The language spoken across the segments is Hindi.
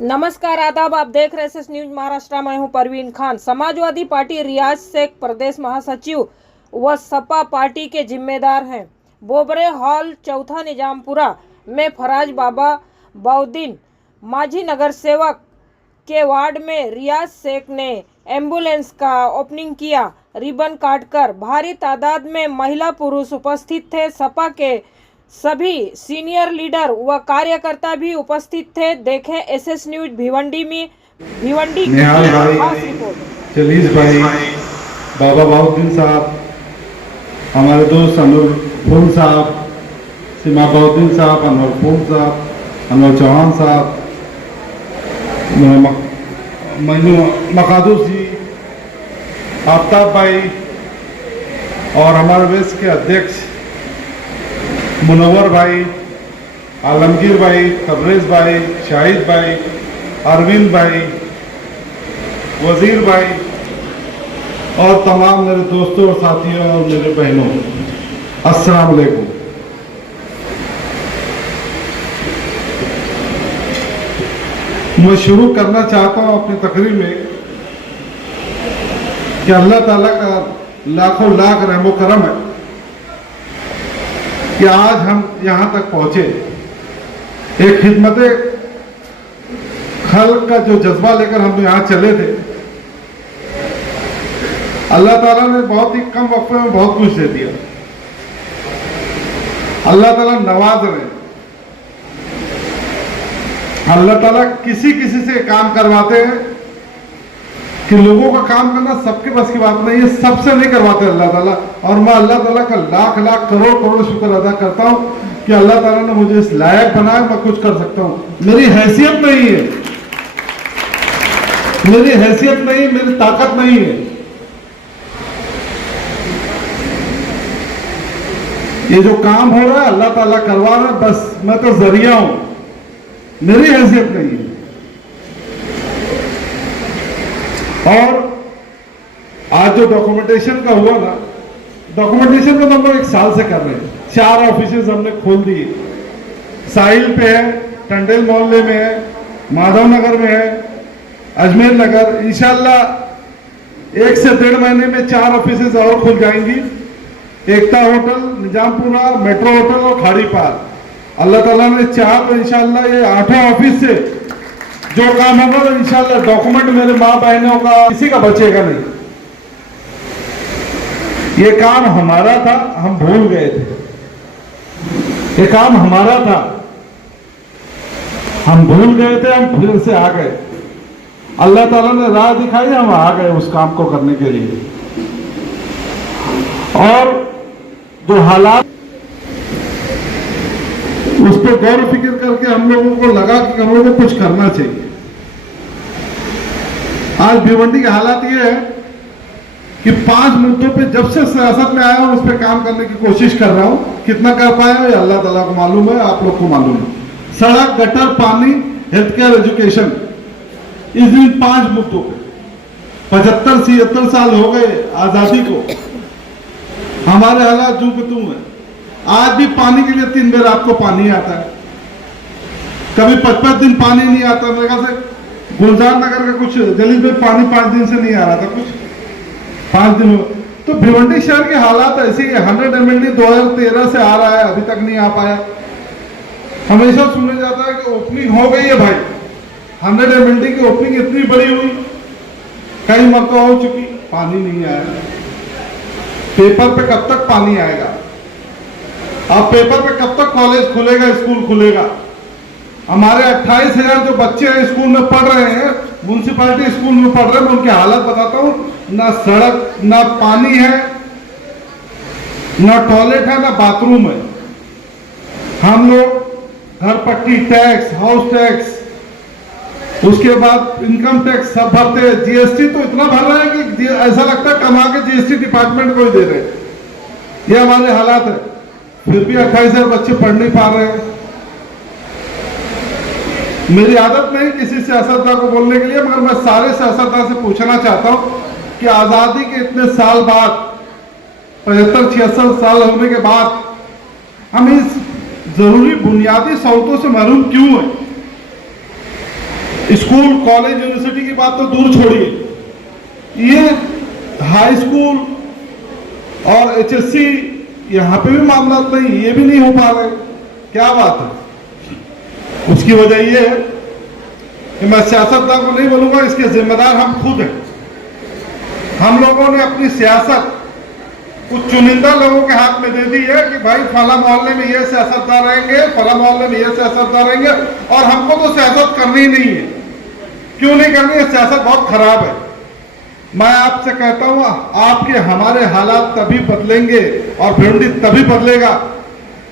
नमस्कार आदाब, आप देख रहे हैं न्यूज महाराष्ट्र। मैं हूं परवीन खान। समाजवादी पार्टी रियाज शेख प्रदेश महासचिव व सपा पार्टी के जिम्मेदार हैं। बोबरे हॉल चौथा निजामपुरा में फराज बाबा बउद्दीन मांझी नगर सेवक के वार्ड में रियाज शेख ने एम्बुलेंस का ओपनिंग किया। रिबन काटकर भारी तादाद में महिला पुरुष उपस्थित थे। सपा के सभी सीनियर लीडर व कार्यकर्ता भी उपस्थित थे। देखें एसएस न्यूज भिवंडी की खास रिपोर्ट। चलीस भाई, बाबा बउद्दीन साहब, हमारे दोस्त अनवर फूल साहब, सीमा बउद्दीन साहब, अनवर फूल साहब, अनवर चौहान साहब, मकादूस जी, आफ्ताब भाई और हमारे वेस्ट के अध्यक्ष मुनव्वर भाई, आलमगीर भाई, तबरेज भाई, शाहिद भाई, अरविंद भाई, वजीर भाई और तमाम मेरे दोस्तों और साथियों और मेरे बहनों, अस्सलाम वालेकुम। मैं शुरू करना चाहता हूं अपनी तकरीर में कि अल्लाह ताला का लाखों लाख रहमो करम है कि आज हम यहां तक पहुंचे। एक खिदमत खल्क का जो जज्बा लेकर हम यहां चले थे, अल्लाह ताला ने बहुत ही कम वक्त में बहुत कुछ दे दिया। अल्लाह ताला नवाज रहे। अल्लाह ताला किसी किसी से काम करवाते हैं कि लोगों का काम करना सबके बस की बात नहीं है, सबसे नहीं करवाते अल्लाह ताला। और मैं अल्लाह ताला का लाख लाख करोड़ करोड़ शुक्र अदा करता हूं कि अल्लाह ताला ने मुझे इस लायक बनाया, मैं कुछ कर सकता हूं। मेरी हैसियत नहीं है, मेरी हैसियत नहीं, मेरी ताकत नहीं है। ये जो काम हो रहा है अल्लाह ताला करवा रहा है, बस मैं तो जरिया हूं, मेरी हैसियत नहीं है। और आज जो डॉक्यूमेंटेशन का हुआ ना, डॉक्यूमेंटेशन का हम लोग 1 साल से कर रहे हैं। 4 ऑफिसेज हमने खोल दिए। साहिल पे है, टंडेल मोहल्ले में है, माधव नगर में है, अजमेर नगर। इंशाल्लाह 1 से 1.5 महीने में 4 ऑफिसेज और खुल जाएंगी। एकता होटल, निजामपुरा, मेट्रो होटल और खाड़ी पार। अल्लाह ताला ने चाहा तो इंशाल्लाह ये 8 ऑफिस से जो काम होगा तो इंशाल्लाह डॉक्यूमेंट मेरे माँ बहनों का किसी का बचेगा नहीं। ये काम हमारा था, हम भूल गए थे। ये काम हमारा था, हम भूल गए थे, हम फिर से आ गए। अल्लाह ताला ने राह दिखाई, हम आ गए उस काम को करने के लिए। और जो हालात, उस पर गौर फिक्र करके हम लोगों को लगा कि हम लोगों को कुछ करना चाहिए। आज भिवंडी के हालात ये है कि 5 मुद्दों पे जब से सियासत में आया हूं उस पर काम करने की कोशिश कर रहा हूं। कितना कर पाया ये अल्लाह ताला को मालूम है, आप लोग को मालूम है। सड़क, गटर, पानी, हेल्थ केयर, एजुकेशन, इस दिन 5 मुद्दों पे 75-76 साल हो गए आजादी को। हमारे हालात जू के तुम है। आज भी पानी के लिए 3 बार रात को पानी आता है, कभी 5-5 दिन पानी नहीं आता। मेरे ख्याल से गुलजार नगर का कुछ गली में पानी 5 दिन से नहीं आ रहा था, कुछ 5 दिन। तो भिवंडी शहर के हालात ऐसे ही। 100 MLD 2013 से आ रहा है, अभी तक नहीं आ पाया। हमेशा सुना जाता है कि ओपनिंग हो गई है भाई। 100 MLD की ओपनिंग इतनी बड़ी हुई, कई मौका हो चुकी, पानी नहीं आया। पेपर पे कब तक पानी आएगा? अब पेपर पे कब तक कॉलेज खुलेगा, स्कूल खुलेगा? हमारे 28,000 जो बच्चे हैं स्कूल में पढ़ रहे हैं, म्यूनसिपालिटी स्कूल में पढ़ रहे हैं, मैं उनकी हालत बताता हूं। ना सड़क, ना पानी है, ना टॉयलेट है, ना बाथरूम है। हम लोग घर पट्टी टैक्स, हाउस टैक्स, उसके बाद इनकम टैक्स सब भरते हैं। जीएसटी तो इतना भर रहे हैं कि ऐसा लगता है कमा के जीएसटी डिपार्टमेंट को ही दे रहे हैं। ये हमारे हालात है। फिर भी 28,000 बच्चे पढ़ नहीं पा रहे हैं। मेरी आदत नहीं किसी सियासतदान को बोलने के लिए, मगर मैं सारे सियासतदान से पूछना चाहता हूं कि आजादी के इतने साल बाद, 75-76 साल होने के बाद, हम इस जरूरी बुनियादी सहूलतों से महरूम क्यों है? स्कूल कॉलेज यूनिवर्सिटी की बात तो दूर छोड़िए, ये हाई स्कूल और एचएससी यहाँ पे भी मामला नहीं, ये भी नहीं हो पा रहे। क्या बात है? उसकी वजह ये है कि मैं सियासतदान को नहीं बोलूंगा, इसके जिम्मेदार हम खुद हैं। हम लोगों ने अपनी सियासत कुछ चुनिंदा लोगों के हाथ में दे दी है कि भाई फला मोहल्ले में ये सियासतदान रहेंगे, फला मोहल्ले में ये सियासतदान रहेंगे, और हमको तो सियासत करनी ही नहीं है। क्यों नहीं करनी है? सियासत बहुत खराब है। मैं आपसे कहता हूं, आपके हमारे हालात तभी बदलेंगे और भिवंडी तभी बदलेगा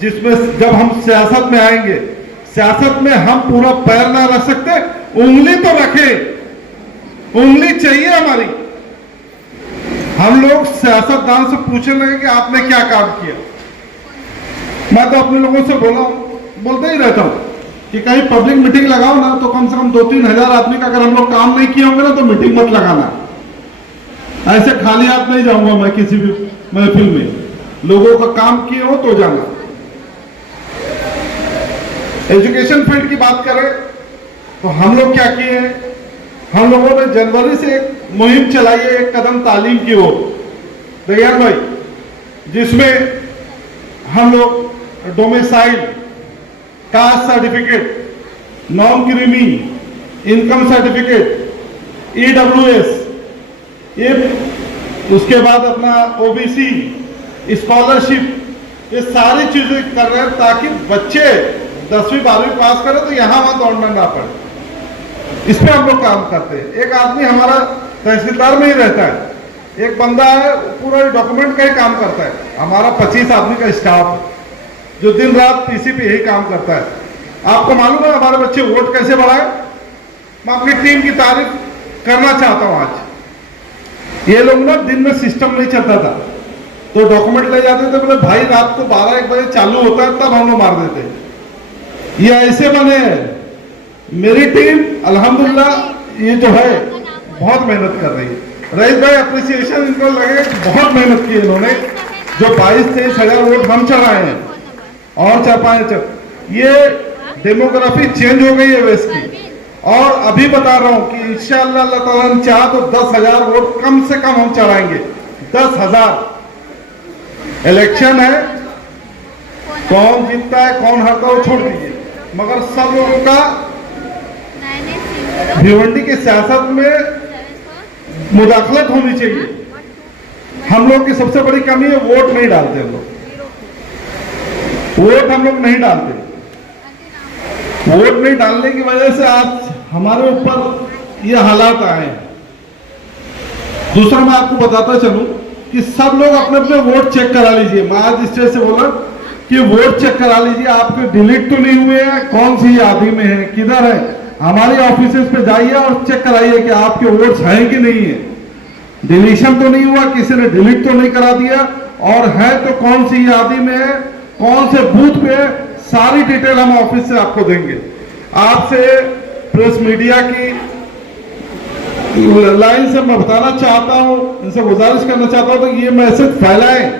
जिसमें जब हम सियासत में आएंगे। सियासत में हम पूरा पैर ना रख सकते, उंगली तो रखें, उंगली चाहिए हमारी। हम लोग सियासतदान से पूछने लगे कि आपने क्या काम किया। मैं तो अपने लोगों से बोलते ही रहता हूं कि कहीं पब्लिक मीटिंग लगाओ ना तो कम से कम 2-3 हजार आदमी का अगर हम लोग काम नहीं किए होंगे ना तो मीटिंग मत लगाना। ऐसे खाली हाथ नहीं जाऊंगा मैं किसी भी महफिल में। लोगों का काम किए हो तो जाना। एजुकेशन फील्ड की बात करें तो हम लोग क्या किए हैं? हम लोगों ने जनवरी से एक मुहिम चलाई है, एक कदम तालीम की ओर, दयाल भाई, जिसमें हम लोग domicile, caste certificate, non creamy, income certificate, EWS, ये उसके बाद अपना OBC, स्कॉलरशिप, ये सारी चीजें कर रहे हैं ताकि बच्चे 10वीं 12वीं पास करें तो यहां वहां दौड़ना ना पड़े। इस पे हम लोग काम करते हैं। एक आदमी हमारा तहसीलदार में ही रहता है, एक बंदा है पूरा डॉक्यूमेंट का ही काम करता है। हमारा 25 आदमी का स्टाफ है जो दिन रात PC पे यही काम करता है। आपको मालूम है हमारे बच्चे वोट कैसे बढ़ाए? मैं अपनी टीम की तारीफ करना चाहता हूं आज। ये लोग ना दिन में सिस्टम नहीं चलता था तो डॉक्यूमेंट ले जाते थे, बोले भाई रात को 12-1 बजे चालू होता है तब हम लोग मार देते। ये ऐसे बने हैं। मेरी टीम अल्हम्दुलिल्लाह ये जो है बहुत मेहनत कर रही है। रईस भाई अप्रिसिएशन इनको लगे, बहुत मेहनत की इन्होंने। जो 22-23 हजार वोट हम चढ़ाए हैं और 4-5 ये डेमोग्राफी चेंज हो गई है वेस्ट की। और अभी बता रहा हूं कि इंशाअल्लाह अल्लाह ताला ने चाहा तो 10,000 वोट कम से कम हम चढ़ाएंगे। 10,000। इलेक्शन है, कौन जीतता है कौन हारता है वो छोड़ दीजिए, मगर सब लोगों का भिवंडी की सियासत में मुदाखलत होनी चाहिए। हम लोग की सबसे बड़ी कमी है वोट नहीं डालते। हम लोग वोट हम लोग नहीं डालते। वोट नहीं डालने की वजह से आज हमारे ऊपर ये हालात आए हैं। दूसरा मैं आपको बताता चलूं कि सब लोग अपने अपने वोट चेक करा लीजिए। मैं आज स्टेज से बोला कि वोट चेक करा लीजिए, आपके डिलीट तो नहीं हुए हैं, कौन सी यादी में है, किधर है। हमारी ऑफिसेज पे जाइए और चेक कराइए कि आपके वोट्स हैं कि नहीं है। डिलीशन तो नहीं हुआ, किसी ने डिलीट तो नहीं करा दिया, और है तो कौन सी यादी में है, कौन से बूथ पे है, सारी डिटेल हम ऑफिस से आपको देंगे। आपसे प्रेस मीडिया की लाइन से मैं बताना चाहता हूं, इनसे गुजारिश करना चाहता हूं तो ये मैसेज फैलाएं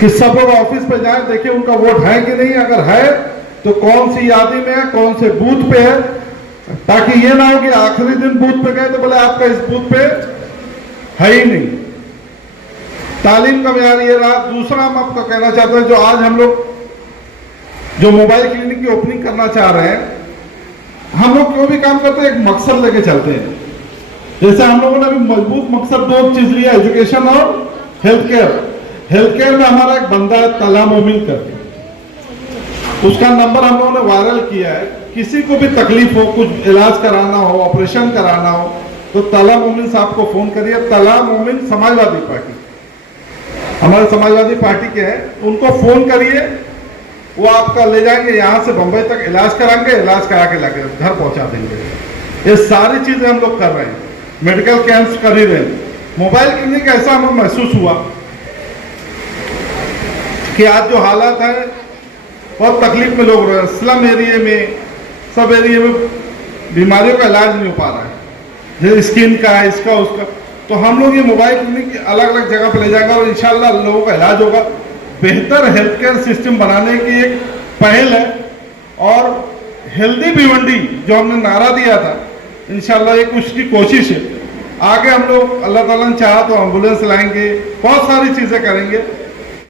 कि सब लोग ऑफिस पे जाएं, देखिए उनका वोट है कि नहीं, अगर है तो कौन सी यादी में है, कौन से बूथ पे है, ताकि ये ना हो कि आखिरी दिन बूथ पे गए तो बोले आपका इस बूथ पे है ही नहीं। तालीम का म्यार ये रहा। दूसरा हम आपको कहना चाहते हैं, जो आज हम लोग जो मोबाइल क्लिनिक की ओपनिंग करना चाह रहे हैं, हम लोग क्यों भी काम करते हैं, एक मकसद लेके चलते हैं। जैसे हम लोगों ने अभी मजबूत मकसद 2 चीज लिया, एजुकेशन और हेल्थ केयर। हेल्थ केयर में हमारा एक बंदा है तला मोमिन करके, उसका नंबर हम लोगों ने वायरल किया है। किसी को भी तकलीफ हो, कुछ इलाज कराना हो, ऑपरेशन कराना हो तो तला मोमिन साहब को फोन करिए। तला मोमिन समाजवादी पार्टी, हमारे समाजवादी पार्टी के हैं, उनको फोन करिए, वो आपका ले जाएंगे यहां से बंबई तक, इलाज कराएंगे, इलाज करा के लाके घर पहुंचा देंगे। ये सारी चीजें हम लोग कर रहे हैं, मेडिकल कैंप्स कर ही रहे हैं। मोबाइल क्लिनिक ऐसा हमें महसूस हुआ कि आज जो हालात है बहुत तकलीफ में लोग रहे हैं। स्लम एरिया में, सब एरिया में बीमारियों का इलाज नहीं हो पा रहा है, जैसे स्किन का, इसका उसका। तो हम लोग ये मोबाइल क्लिनिक अलग अलग जगह पर ले जाएंगे और इंशाल्लाह लोगों का इलाज होगा। बेहतर हेल्थ केयर सिस्टम बनाने की एक पहल है और हेल्दी भिवंडी जो हमने नारा दिया था, इंशाल्लाह एक उसकी कोशिश है। आगे हम लोग अल्लाह ताला ने चाहा तो एम्बुलेंस लाएंगे, बहुत सारी चीजें करेंगे।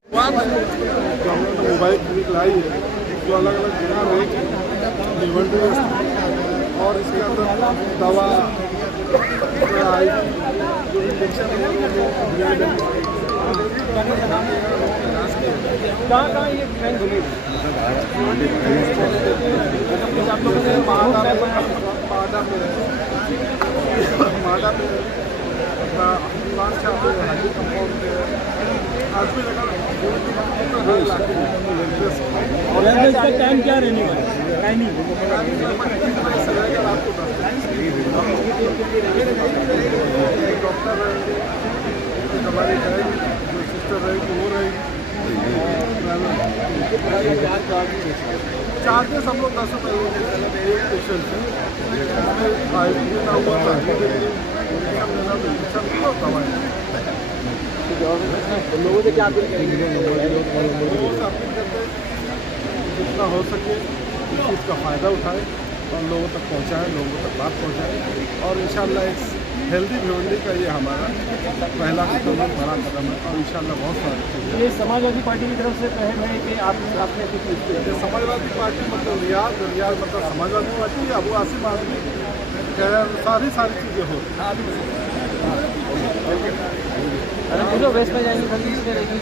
जो हमने मोबाइल क्लिनिक लाई है, जो अलग अलग जगह रहेगी भिवंडी और इसके अंदर दवा जो इंजेक्शन कहाँ ये ट्रेन घूमेगी? माडा पे अपना हाजी कंपाउंड पे आज भी लगा और इसका टाइम क्या रहने वाला है? टाइमिंग आपको डॉक्टर रहेंगे, हमारी रहेगी, जो सिस्टर रहेगी वो रहेगी। चार्जेस हम लोग 10 रुपये एक पेशेंट से IV देना हुआ था, लोगों से क्या अपील करेंगे? जितना हो सके इस चीज़ का फ़ायदा उठाए और लोगों तक पहुँचाएँ, लोगों तक बात पहुँचाएँ और इंशाल्लाह एक हेल्दी भिवंडी का ये हमारा पहला कदम है, बड़ा कदम है और इंशाल्लाह बहुत सारी चीज़ें। ये समाजवादी पार्टी की तरफ से पहल है कि आपने कुछ ये समाजवादी पार्टी मतलब रियाज मतलब समाजवादी पार्टी अबू आसिम आदमी सारी चीज़ें हो। अरे वेस्ट में जाएंगे सर्विस करेगी।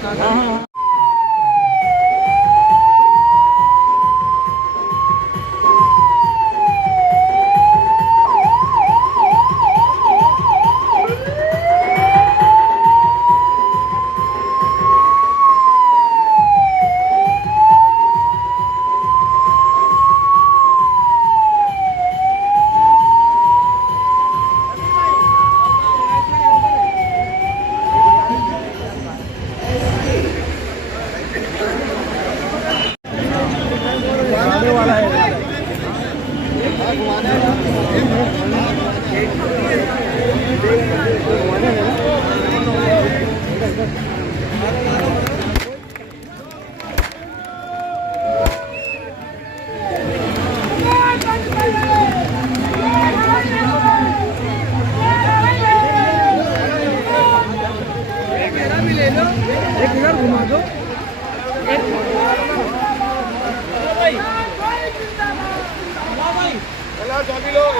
एक मिनट घुमा दो।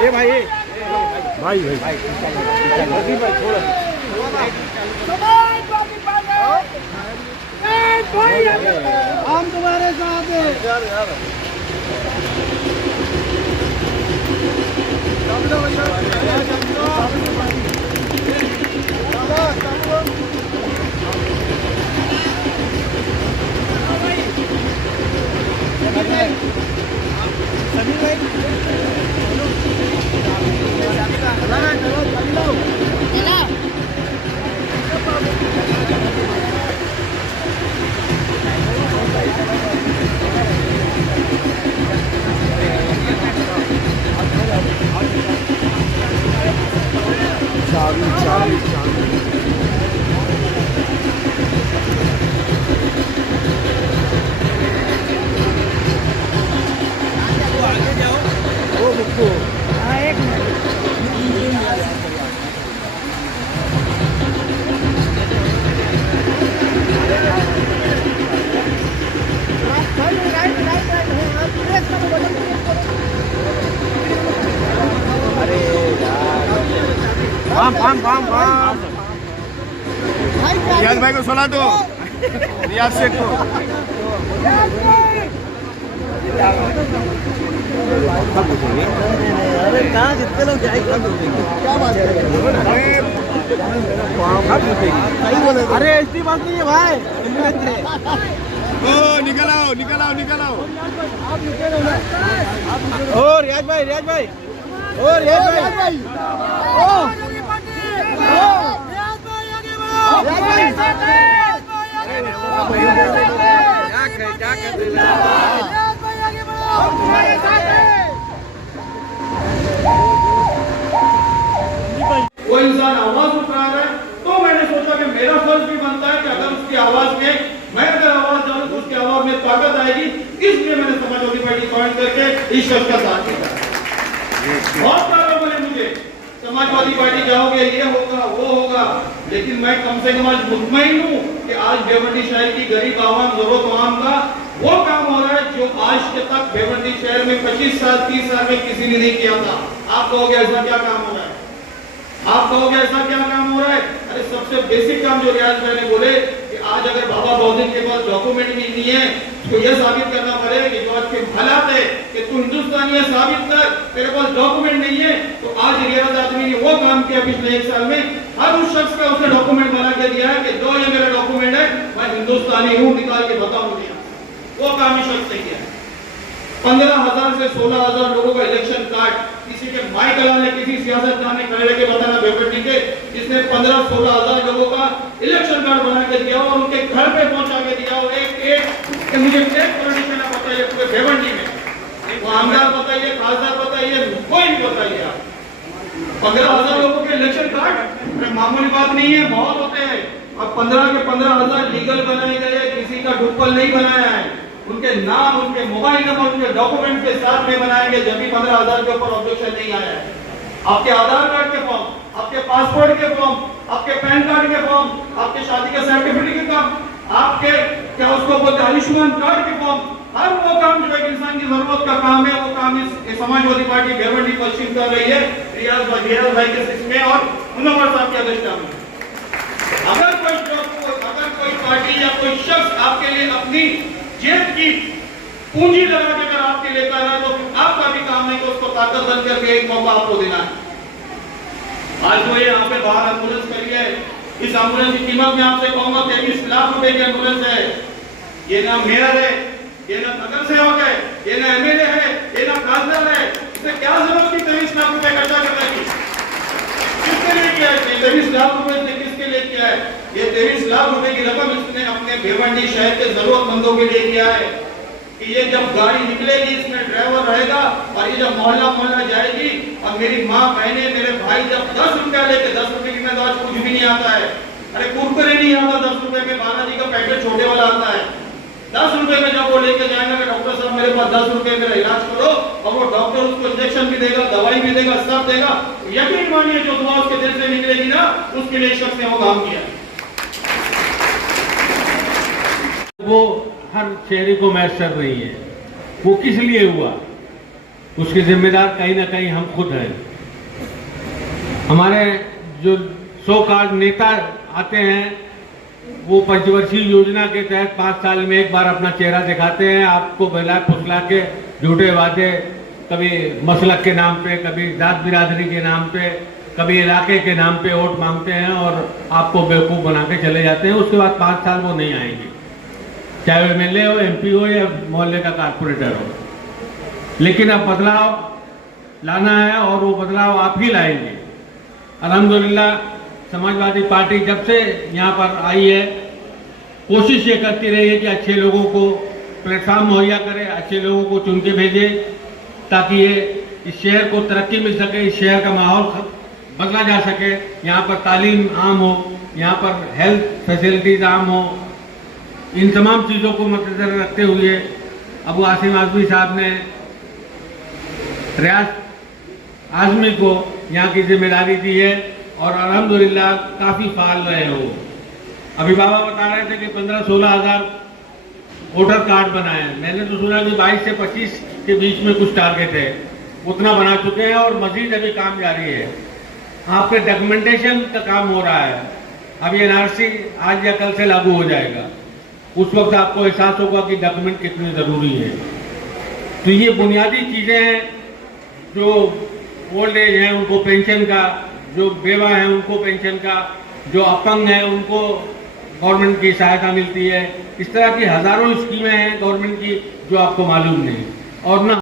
ये भाई छोड़ो। हम तुम्हारे साथ हैं। रियाज भाई को सुना दो, रियाज शेख को। अरे कहाँ जितने लोग जाएंगे क्या बात है? अरे ऐसी बात नहीं है भाई। ओ निकल आओ। ओ रियाज भाई वो इंसान आवाज उठा रहा है, तो मैंने सोचा कि मेरा फर्ज भी बनता है कि अगर उसकी आवाज में मैं अगर आवाज डालूं तो उसकी आवाज में ताकत आएगी। इसलिए मैंने समाजवादी पार्टी ज्वाइन करके इस शख्स का साथ देता है। बहुत सारे लोग बोले मुझे समाजवादी पार्टी जाओगे, ये होगा वो होगा, लेकिन मैं कम से कम आज मुतमईन हूँ कि आज भिवंडी शहर की गरीब आवाम, जरूरत आवाम का वो काम हो रहा है जो आज के तक भिवंडी शहर में 25 साल 30 साल में किसी ने नहीं किया था। आप कहोगे ऐसा क्या काम हो रहा है? आप कहोगे ऐसा क्या काम हो रहा है? अरे सबसे बेसिक काम जो रियाज भाई ने बोले कि आज अगर बाबा बहुद्दीन के पास डॉक्यूमेंट भी नहीं है तो यह साबित करना पड़ेगा कि जो आज के हालात है कि तू हिंदुस्तानी है, साबित कर, तेरे पास डॉक्यूमेंट नहीं है। तो आज रियाज आदमी ने वो काम किया पिछले 1 साल में, हर उस शख्स का उसने डॉक्यूमेंट बना के दिया है कि जो ये मेरा डॉक्यूमेंट है, मैं हिंदुस्तानी हूँ, निकाल के बताऊंगी। वो काम ही शख्स ने किया। 15,000 से 16,000 लोगों का इलेक्शन कार्ड किसी के माई कला ने, किसी सियासतदान ने खड़े के बताना भिवंडी के, जिसने 15-16,000 लोगों का इलेक्शन कार्ड बना के दिया और उनके घर पे पहुंचा के दिया। और एक मुझे एक पॉलिटिशियन बताइए पूरे भिवंडी में, वो आमदार बताइए, खासदार बताइए, कोई भी बताइए आप, 15,000 लोगों के इलेक्शन कार्ड मामूली बात नहीं है, बहुत होते हैं। अब 15 के 15,000 लीगल बनाए गए, किसी का डुप्पल नहीं बनाया है, उनके नाम, उनके मोबाइल नंबर, उनके डॉक्यूमेंट के साथ में बनाएंगे, जब भी 15,000 के ऊपर ऑब्जेक्शन नहीं आया है। आपके आधार कार्ड के फॉर्म, आपके पासपोर्ट के फॉर्म, आपके पैन कार्ड के फॉर्म, आपके शादी का सर्टिफिकेट के काम, आपके क्या उसको बोलते आयुष्मान कार्ड के फॉर्म, हर वो काम जो एक इंसान की जरूरत का काम है, वो काम इस समाजवादी पार्टी भिवंडी पश्चिम कर रही है रियाज भाई के सिस्टम में और मुनव्वर साहब की अध्यक्षता में। अगर कोई पार्टी या कोई शख्स आपके लिए अपनी जेब की पूंजी लगा के अगर आपके लेता है तो आपका भी काम नहीं, तो उसको ताकत बन करके एक मौका आपको देना है। आज जो ये यहाँ पे बाहर एम्बुलेंस करी है, इस एम्बुलेंस की कीमत में आपसे कहूंगा 23 लाख रुपए की एम्बुलेंस है। ये ना मेयर है, ये ना नगर सेवक है, ये ना एमएलए है, ये ना काउंसलर है, इसे क्या जरूरत थी 23 लाख रुपए खर्चा करने की? किसके लिए किया है? 23 लाख रुपए ने किसके लिए किया है? ये 23 लाख रुपए की रकम इसने अपने भिवंडी शहर के जरूरतमंदों के लिए किया है कि ये जब गाड़ी निकलेगी इसमें ड्राइवर रहेगा और ये जब मोहल्ला मोहल्ला जाएगी और मेरी माँ बहने मेरे भाई जब 10 रुपया लेके, 10 रुपए की में तो आज कुछ भी नहीं आता है, अरे कुरकुरे नहीं आता 10 रुपए में, बालाजी का पैकेट छोटे वाला आता है। 10 रुपए में जब वो लेके जाएगा कि डॉक्टर साहब मेरे पास 10 रुपए मेरा इलाज करो, और वो डॉक्टर उसको इंजेक्शन भी देगा, दवाई भी देगा, सब देगा, यकीन मानिए जो दुआ उसके दिल से निकलेगी ना, उसके लिए शख्स ने वो काम किया। वो हर शहरी को मैसर रही है, वो किस लिए हुआ, उसके जिम्मेदार कहीं ना कहीं हम खुद हैं। हमारे जो 100 कार्ड नेता आते हैं वो पंचवर्षीय योजना के तहत 5 साल में एक बार अपना चेहरा दिखाते हैं, आपको बहला फुसला के झूठे वादे, कभी मसलक के नाम पे, कभी जात बिरादरी के नाम पे, कभी इलाके के नाम पे वोट मांगते हैं और आपको बेवकूफ़ बना के चले जाते हैं। उसके बाद 5 साल वो नहीं आएंगे, चाहे वो एमएलए हो, एमपी हो या मोहल्ले का कारपोरेटर हो। लेकिन अब बदलाव लाना है और वो बदलाव आप ही लाएंगे। अल्हम्दुलिल्लाह समाजवादी पार्टी जब से यहाँ पर आई है कोशिश ये करती रही है कि अच्छे लोगों को प्लेटफॉर्म मुहैया करे, अच्छे लोगों को चुन के भेजे, ताकि ये इस शहर को तरक्की मिल सके, इस शहर का माहौल बदला जा सके, यहाँ पर तालीम आम हो, यहाँ पर हेल्थ फैसिलिटीज आम हो। इन तमाम चीज़ों को मद्देनजर रखते हुए अबू आसिम आजमी साहब ने रियाज आजमी को यहाँ की जिम्मेदारी दी है और अल्हम्दुलिल्लाह काफ़ी फाल रहे हो। अभी बाबा बता रहे थे कि 15-16 हज़ार वोटर कार्ड बनाए हैं, मैंने तो सुना कि 22 से 25 के बीच में कुछ टारगेट है, उतना बना चुके हैं और मजीद अभी काम जारी है। आपके डॉक्यूमेंटेशन का काम हो रहा है, अब ये एनआरसी आज या कल से लागू हो जाएगा, उस वक्त आपको एहसास होगा कि डॉक्यूमेंट कितने ज़रूरी है। तो ये बुनियादी चीज़ें हैं, जो ओल्ड एज हैं उनको पेंशन का, जो बेवा हैं उनको पेंशन का, जो अपंग हैं उनको गवर्नमेंट की सहायता मिलती है। इस तरह की हज़ारों स्कीमें हैं गवर्नमेंट की जो आपको मालूम नहीं और ना